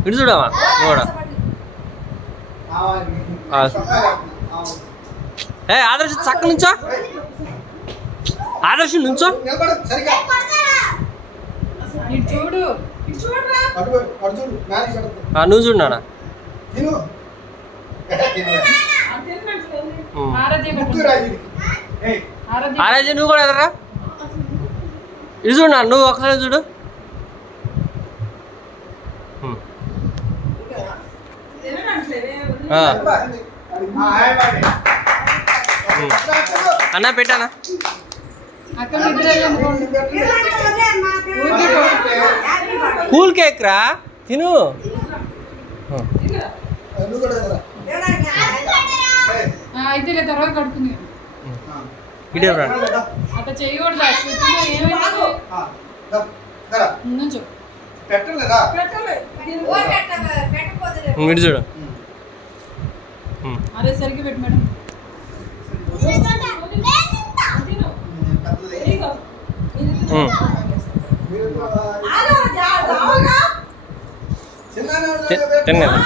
ఇటు చూడవా కూడా ఏ ఆదర్శ చక్క నుంచో ఆదర్శ నుంచో నువ్వు చూడు నాన్న ఆరాధ్య నువ్వు కూడా ఎదరా ఇది చూడు నాన్న నువ్వు ఒకసారి చూడు అన్న పెట్టానా కూల్ కేక్ రా తిను అయితే తర్వాత కడుతుంది అట్లా చేయకూడదు ఇటు చూడు అరే సరిగ్గా పెట్టు మేడం తిన్నది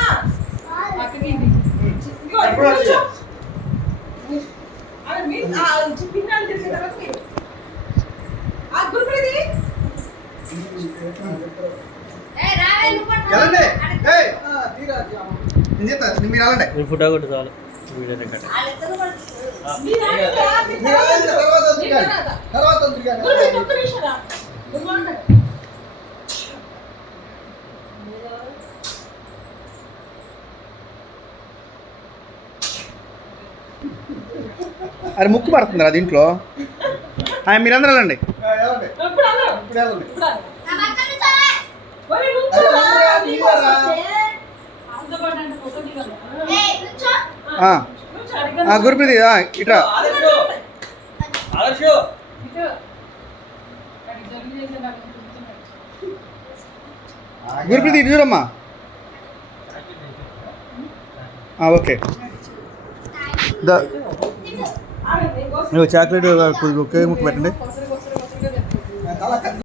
ఫోటో కొట్టు చాలు వీడియో రికార్డ్ అది ముక్కు పడుతుందిరా దీంట్లో మీరందరూ వెళ్ళండి గురుప్రీతి ఇట్రా గురుప్రీతి ఇటు చూడమ్మా ఓకే చాక్లెట్ ఒకే ముక్కు పెట్టండి.